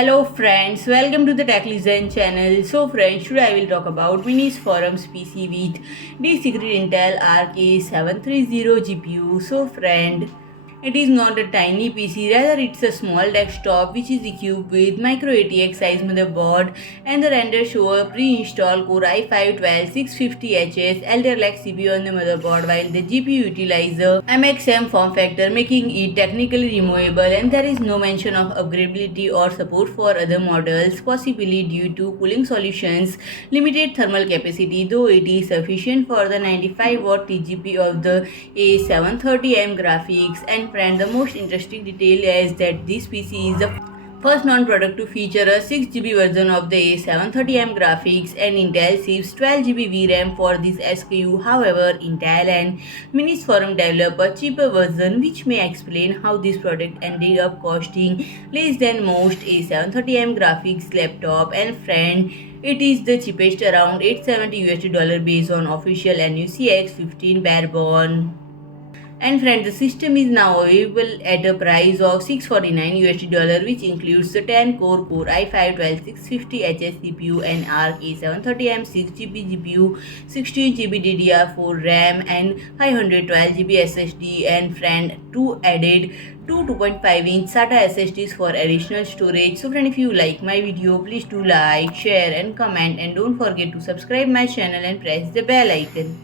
Hello friends, welcome to the Tech Listen channel. So friends, today I will talk about Minisforum's PC with Discrete Intel Arc A730 GPU. So friend, it is not a tiny PC, rather it's a small desktop which is equipped with Micro-ATX size motherboard and the render show a pre-installed Core i5 12650HS Alder Lake CPU on the motherboard, while the GPU utilizes MXM form factor, making it technically removable, and there is no mention of upgradability or support for other models, possibly due to cooling solutions, limited thermal capacity, though it is sufficient for the 95-watt TGP of the A730M graphics. And friend, the most interesting detail is that this PC is the first non-product to feature a 6GB version of the A730M graphics, and Intel ships 12GB VRAM for this SKU. However, Intel and Minisforum develop a cheaper version, which may explain how this product ended up costing less than most A730M graphics laptop. And friend, it is the cheapest, around $870 based on official NUC X15 barebone. And friends, the system is now available at a price of $649, which includes the 10-core i5 12650HS CPU and Arc A730M 6GB GPU, 16GB DDR4 RAM, and 512GB SSD. And friend, two added 2.5-inch SATA SSDs for additional storage. So friend, if you like my video, please do like, share and comment, and don't forget to subscribe my channel and press the bell icon.